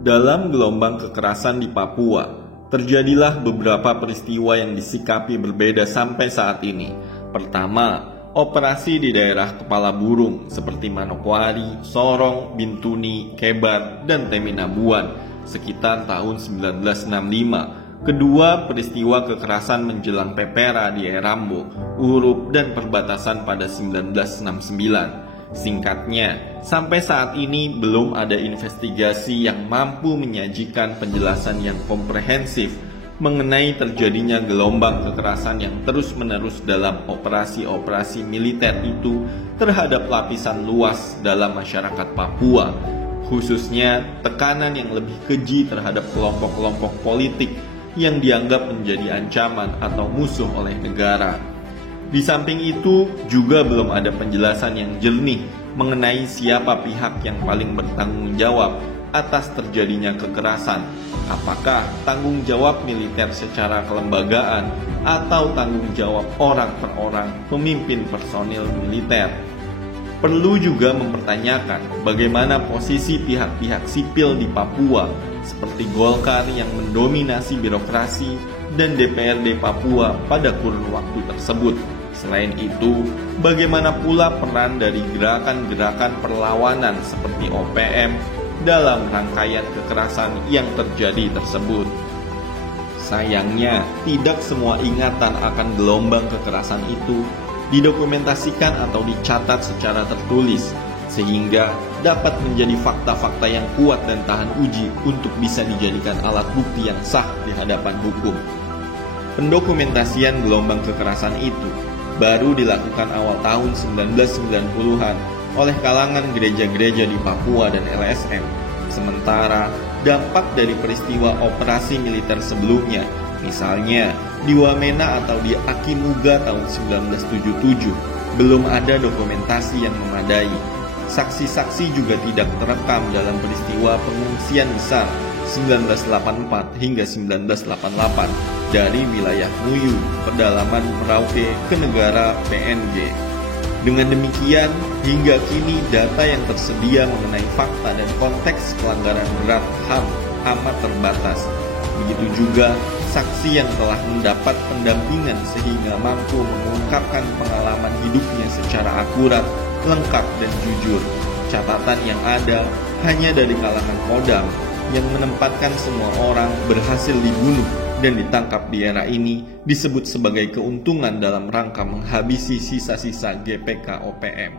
Dalam gelombang kekerasan di Papua, terjadilah beberapa peristiwa yang disikapi berbeda sampai saat ini. Pertama, operasi di daerah kepala burung seperti Manokwari, Sorong, Bintuni, Kebar, dan Teminabuan sekitar tahun 1965. Kedua, peristiwa kekerasan menjelang Pepera di Erambo, Urup, dan perbatasan pada 1969. Singkatnya, sampai saat ini belum ada investigasi yang mampu menyajikan penjelasan yang komprehensif mengenai terjadinya gelombang kekerasan yang terus-menerus dalam operasi-operasi militer itu terhadap lapisan luas dalam masyarakat Papua, khususnya tekanan yang lebih keji terhadap kelompok-kelompok politik yang dianggap menjadi ancaman atau musuh oleh negara. Di samping itu, juga belum ada penjelasan yang jernih mengenai siapa pihak yang paling bertanggung jawab atas terjadinya kekerasan. Apakah tanggung jawab militer secara kelembagaan atau tanggung jawab orang per orang pemimpin personil militer? Perlu juga mempertanyakan bagaimana posisi pihak-pihak sipil di Papua seperti Golkar yang mendominasi birokrasi dan DPRD Papua pada kurun waktu tersebut. Selain itu, bagaimana pula peran dari gerakan-gerakan perlawanan seperti OPM dalam rangkaian kekerasan yang terjadi tersebut? Sayangnya, tidak semua ingatan akan gelombang kekerasan itu didokumentasikan atau dicatat secara tertulis, sehingga dapat menjadi fakta-fakta yang kuat dan tahan uji untuk bisa dijadikan alat bukti yang sah di hadapan hukum. Pendokumentasian gelombang kekerasan itu baru dilakukan awal tahun 1990-an oleh kalangan gereja-gereja di Papua dan LSM. Sementara dampak dari peristiwa operasi militer sebelumnya, misalnya di Wamena atau di Akimuga tahun 1977, belum ada dokumentasi yang memadai. Saksi-saksi juga tidak terekam dalam peristiwa pengungsian besar 1984 hingga 1988 dari wilayah Muyu, pedalaman Merauke ke negara PNG. Dengan demikian, hingga kini data yang tersedia mengenai fakta dan konteks pelanggaran berat HAM amat terbatas. Begitu juga saksi yang telah mendapat pendampingan sehingga mampu mengungkapkan pengalaman hidupnya secara akurat, lengkap, dan jujur. Catatan yang ada hanya dari kalangan Kodam yang menempatkan semua orang berhasil dibunuh dan ditangkap di era ini disebut sebagai keuntungan dalam rangka menghabisi sisa-sisa GPK OPM.